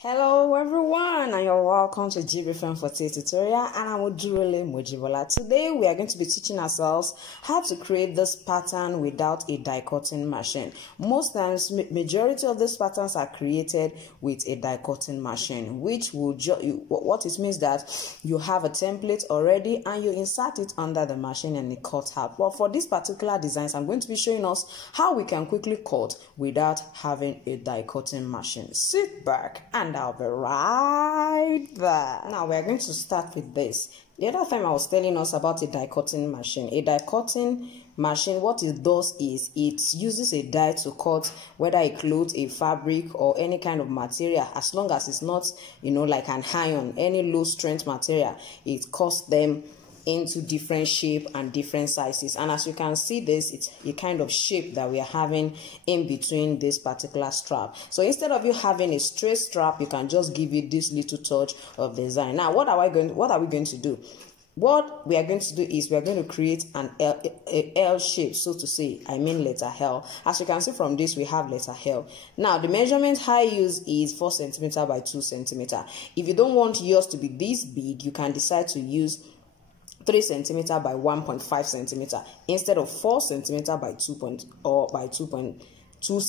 Hello everyone, and you're welcome to Forte tutorial, and I'm Ojurole Mojibola. Today we are going to be teaching ourselves how to create this pattern without a die-cutting machine. Most times, majority of these patterns are created with a die-cutting machine, which will what it means that you have a template already and you insert it under the machine and it cuts out. But for this particular designs, I'm going to be showing us how we can quickly cut without having a die-cutting machine. Sit back and I'll be right there. Now we're going to start with this. The other time I was telling us about a die-cutting machine. A die-cutting machine, what it does is it uses a die to cut whether a cloth, a fabric, or any kind of material, as long as it's not, like an iron, any low strength material. It cuts them into different shape and different sizes, and as you can see, this it's a kind of shape that we are having in between this particular strap. So instead of you having a straight strap, you can just give it this little touch of design. Now what are we going to do? What we are going to do is we are going to create an L shape, so to say. I mean letter L. As you can see from this, we have letter L. Now the measurement I use is 4 cm by 2 cm. If you don't want yours to be this big, you can decide to use 3 cm by 1.5 cm instead of 4 cm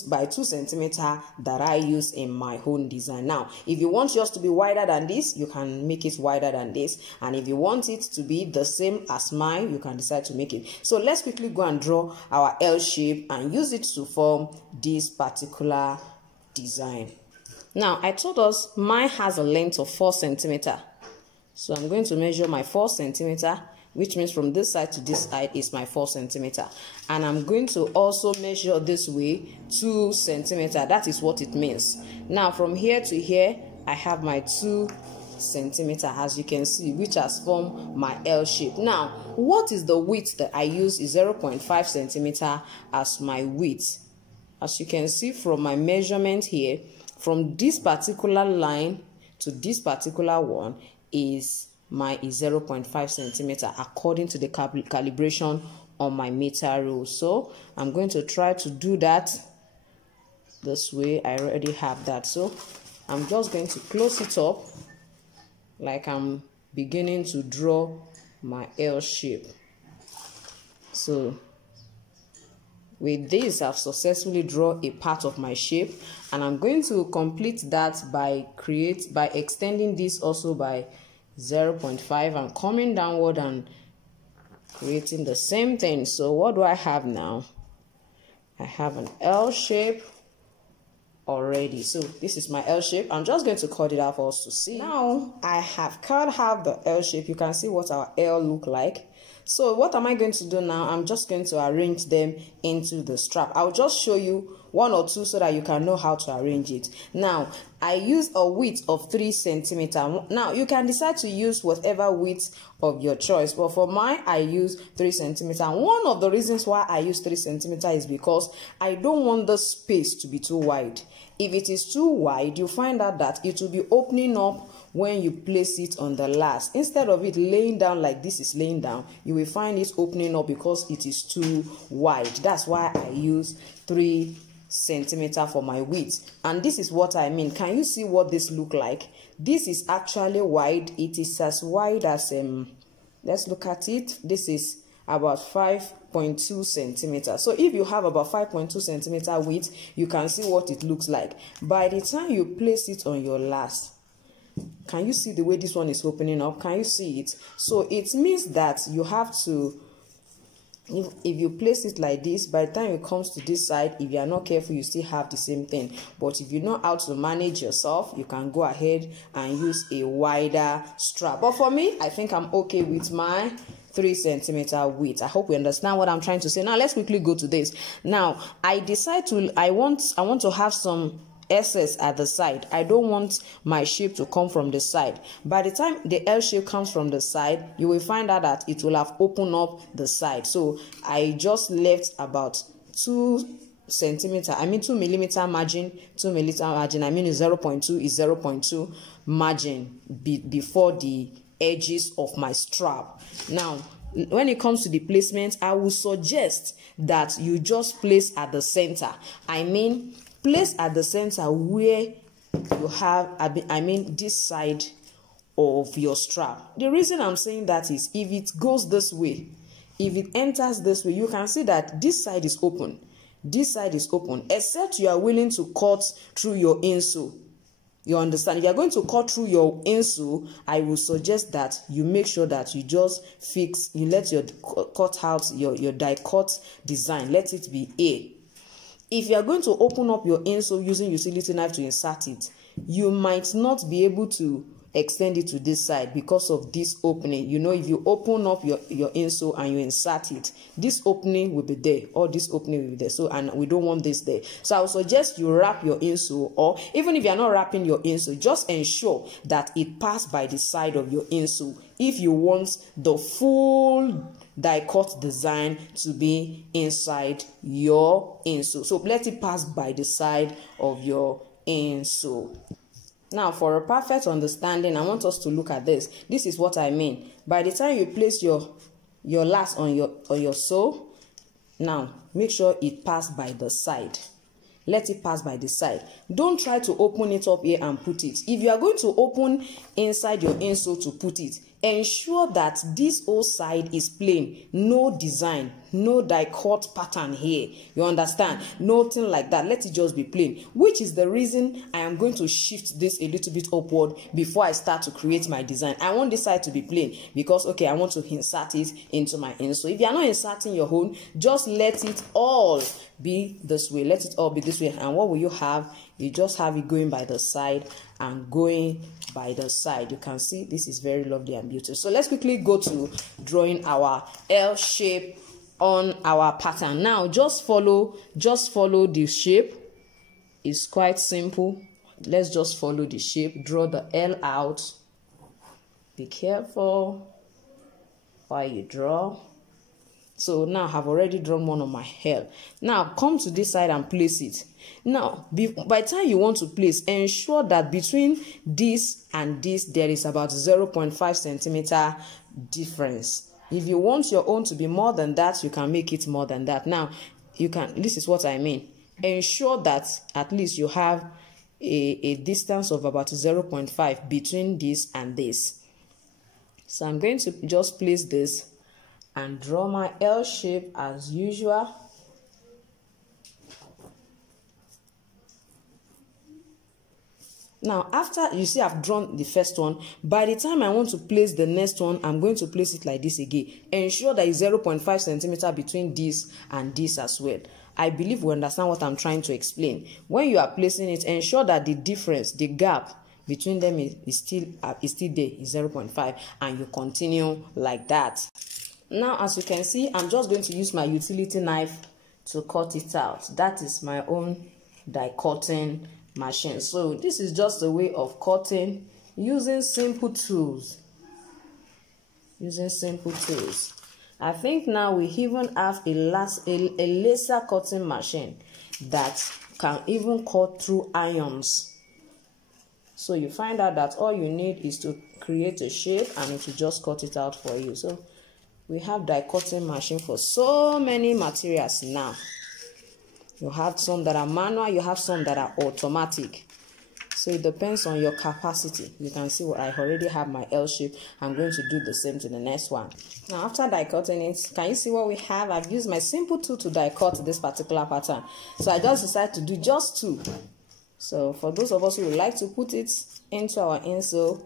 by 2 cm that I use in my own design. Now, if you want yours to be wider than this, you can make it wider than this, and if you want it to be the same as mine, you can decide to make it. So let's quickly go and draw our L shape and use it to form this particular design. Now, I told us mine has a length of 4 cm. So I'm going to measure my 4 cm, which means from this side to this side is my 4 cm. And I'm going to also measure this way 2 cm. That is what it means. Now from here to here, I have my 2 cm, as you can see, which has formed my L shape. Now, what is the width that I use is 0.5 cm as my width. As you can see from my measurement here, from this particular line to this particular one is 0.5 cm according to the calibration on my meter rule. So I'm going to try to do that this way. I already have that, so I'm just going to close it up like I'm beginning to draw my L shape. So with this, I've successfully drawn a part of my shape, and I'm going to complete that by extending this also by 0.5 and coming downward and creating the same thing. So what do I have now? I have an L shape already. So this is my L shape. I'm just going to cut it out for us to see. Now I have cut out the L shape. You can see what our L look like. So what am I going to do now? I'm just going to arrange them into the strap. I'll just show you one or two so that you can know how to arrange it. Now, I use a width of 3 cm. Now, you can decide to use whatever width of your choice, but for mine, I use 3 cm. And one of the reasons why I use 3 cm is because I don't want the space to be too wide. If it is too wide, you find out that it will be opening up when you place it on the last. Instead of it laying down like this is laying down, you will find it opening up because it is too wide. That's why I use 3 cm for my width. And this is what I mean. Can you see what this look like? This is actually wide. It is as wide as let's look at it. This is about 5.2 cm. So if you have about 5.2 cm width, you can see what it looks like. By the time you place it on your last, can you see the way this one is opening up? Can you see it? So it means that you have to, if you place it like this, by the time it comes to this side, if you are not careful, you still have the same thing. But if you know how to manage yourself, you can go ahead and use a wider strap. But for me, I think I'm okay with my 3 cm width. I hope you understand what I'm trying to say. Now let's quickly go to this. Now I want to have some excess at the side. I don't want my shape to come from the side. By the time the L shape comes from the side, you will find out that it will have opened up the side. So I just left about 2 millimeter margin. 2 millimeter margin, I mean 0.2 is 0.2 margin before the edges of my strap. Now when it comes to the placement, I will suggest that you just place at the center. I mean, place at the center where you have, I mean this side of your strap. The reason I'm saying that is if it goes this way, if it enters this way, you can see that this side is open. This side is open, except you are willing to cut through your insole. You understand? If you are going to cut through your insole, I will suggest that you make sure that you just fix, you let your cut out your die cut design, let it be A. If you are going to open up your insole using utility knife to insert it, you might not be able to extend it to this side because of this opening. You know, if you open up your insole and you insert it, this opening will be there, or this opening will be there. So, and we don't want this there. So I would suggest you wrap your insole, or even if you are not wrapping your insole, just ensure that it passes by the side of your insole if you want the full die cut design to be inside your insole. So let it pass by the side of your insole. Now, for a perfect understanding, I want us to look at this. This is what I mean. By the time you place your last on your sole, now make sure it passes by the side. Let it pass by the side. Don't try to open it up here and put it. If you are going to open inside your insole to put it, ensure that this whole side is plain, no design, no die cut pattern here. You understand? Nothing like that. Let it just be plain, which is the reason I am going to shift this a little bit upward before I start to create my design. I want this side to be plain because, okay, I want to insert it into my insole. If you are not inserting your own, just let it all be this way. Let it all be this way. And what will you have? You just have it going by the side and going by the side. You can see this is very lovely and beautiful. So let's quickly go to drawing our L shape on our pattern. Now just follow the shape. It's quite simple. Let's just follow the shape. Draw the L out. Be careful while you draw. So now I've already drawn one on my L. Now come to this side and place it. Now, by the time you want to place, ensure that between this and this, there is about 0.5 centimeter difference. If you want your own to be more than that, you can make it more than that. Now, you can, this is what I mean. Ensure that at least you have a distance of about 0.5 between this and this. So I'm going to just place this and draw my L shape as usual. Now, after you see I've drawn the first one, by the time I want to place the next one, I'm going to place it like this again. Ensure there is 0.5 centimeter between this and this as well. I believe we understand what I'm trying to explain. When you are placing it, ensure that the difference, the gap between them is still there, is 0.5, and you continue like that. Now, as you can see, I'm just going to use my utility knife to cut it out. That is my own die cutting machine. So this is just a way of cutting using simple tools. I think now we even have a laser cutting machine that can even cut through irons. So you find out that all you need is to create a shape and it will just cut it out for you. So we have die cutting machine for so many materials now. You have some that are manual, you have some that are automatic. So it depends on your capacity. You can see what I already have my L shape. I'm going to do the same to the next one. Now after die cutting it, can you see what we have? I've used my simple tool to die cut this particular pattern. So I just decided to do just two. So for those of us who would like to put it into our insole,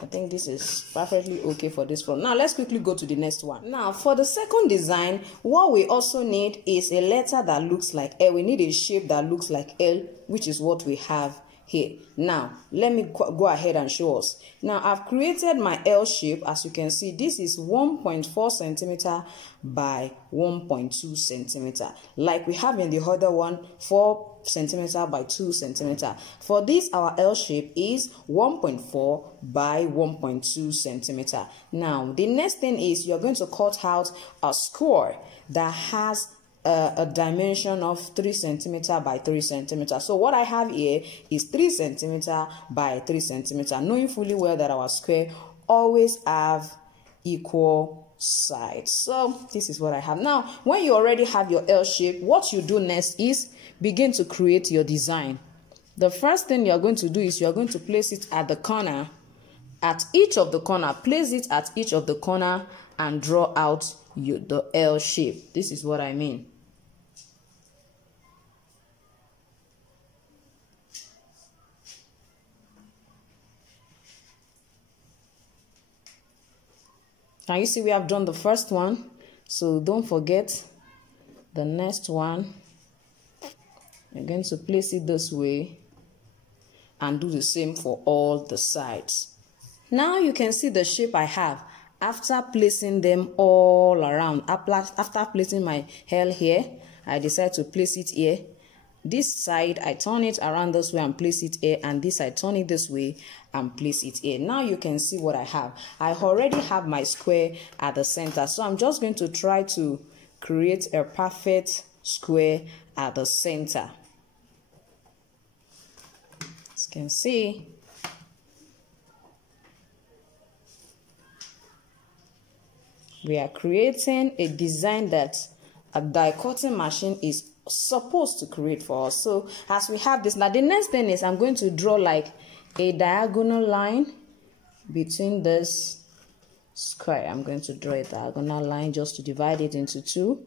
I think this is perfectly okay for this one. Now let's quickly go to the next one. Now for the second design, what we also need is a letter that looks like L. We need a shape that looks like L, which is what we have here. Now let me go ahead and show us. Now I've created my L shape. As you can see, this is 1.4 centimeter by 1.2 centimeter, like we have in the other one, 4 centimeter by 2 centimeter. For this, our L shape is 1.4 by 1.2 centimeter. Now the next thing is you're going to cut out a square that has a dimension of 3 centimeter by 3 centimeter. So what I have here is 3 centimeter by 3 centimeter, knowing fully well that our square always have equal sides. So this is what I have. Now when you already have your L shape, what you do next is begin to create your design. The first thing you're going to do is you're going to place it at the corner, at each of the corner. Place it at each of the corner and draw out the L shape. This is what I mean. Can you see we have done the first one? So don't forget the next one. You're going to place it this way and do the same for all the sides. Now you can see the shape I have after placing them all around. After placing my L here, I decide to place it here. This side, I turn it around this way and place it here, and this I turn it this way and place it here. Now you can see what I have. I already have my square at the center, so I'm just going to try to create a perfect square at the center. As you can see, we are creating a design that a die-cutting machine is supposed to create for us. So as we have this, now the next thing is I'm going to draw like a diagonal line between this square. I'm going to draw a diagonal line just to divide it into two.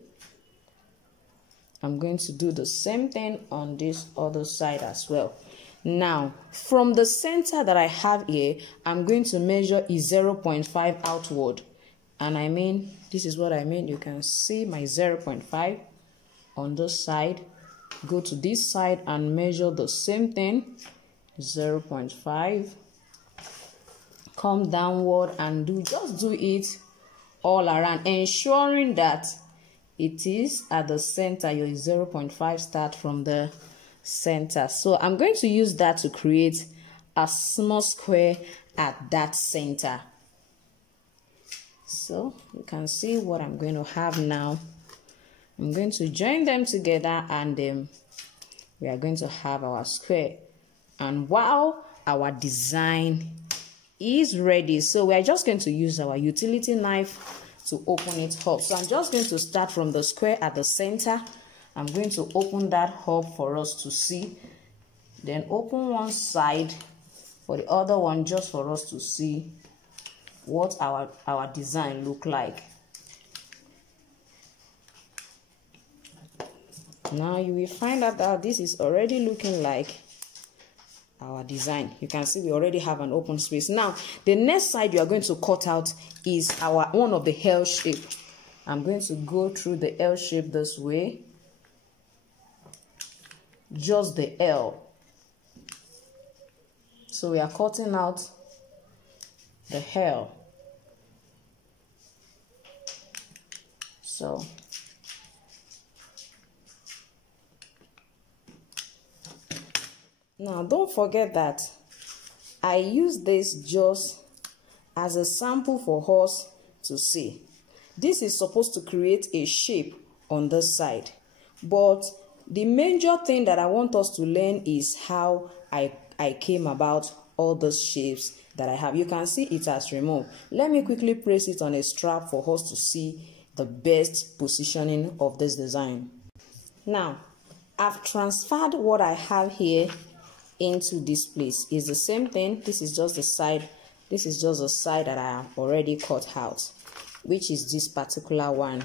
I'm going to do the same thing on this other side as well. Now from the center that I have here, I'm going to measure a 0.5 outward, and I mean, this is what I mean. You can see my 0.5 on this side. Go to this side and measure the same thing, 0.5. Come downward and just do it all around, ensuring that it is at the center. Your 0.5 start from the center. So I'm going to use that to create a small square at that center. So you can see what I'm going to have now. I'm going to join them together, and we are going to have our square. And wow, our design is ready. So we are just going to use our utility knife to open it up. So I'm just going to start from the square at the center. I'm going to open that up for us to see. Then open one side for the other one, just for us to see what our design look like. Now you will find out that this is already looking like our design. You can see we already have an open space. Now the next side you are going to cut out is our one of the L shape. I'm going to go through the L shape this way, just the L. So we are cutting out the L. So now don't forget that I use this just as a sample for us to see. This is supposed to create a shape on this side, but the major thing that I want us to learn is how I came about all those shapes that I have. You can see it has removed. Let me quickly place it on a strap for us to see the best positioning of this design. Now I've transferred what I have here into this place. It's the same thing. This is just the side. This is just the side that I have already cut out, which is this particular one.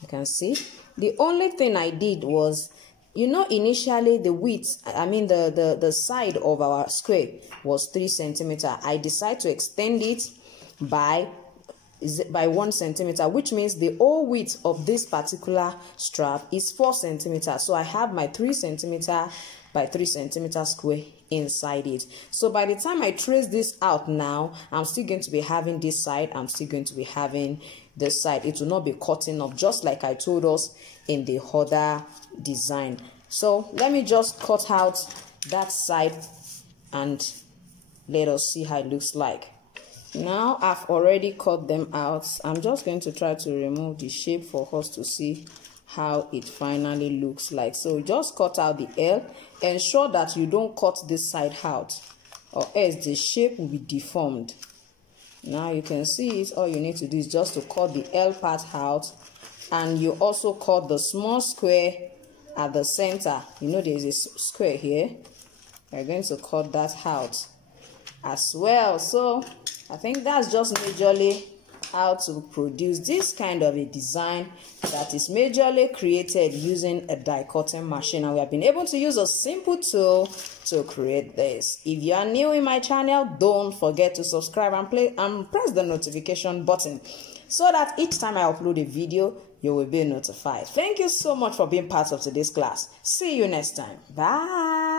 You can see the only thing I did was, you know, initially the width, I mean the side of our square was 3 centimeters. I decided to extend it by 1 centimeter, which means the whole width of this particular strap is 4 centimeters. So I have my 3 centimeter by 3 centimeter square inside it. So by the time I trace this out now, I'm still going to be having this side, I'm still going to be having this side. It will not be cutting up, just like I told us in the other design. So let me just cut out that side and let us see how it looks like. Now I've already cut them out. I'm just going to try to remove the shape for us to see how it finally looks like. So just cut out the L. Ensure that you don't cut this side out, or else the shape will be deformed. Now you can see it. All you need to do is just to cut the L part out, and you also cut the small square at the center. You know there's a square here. We're going to cut that out as well. So I think that's just majorly how to produce this kind of a design that is majorly created using a die cutting machine, and we have been able to use a simple tool to create this. If you are new in my channel, don't forget to subscribe and press the notification button so that each time I upload a video you will be notified. Thank you so much for being part of today's class. See you next time. Bye.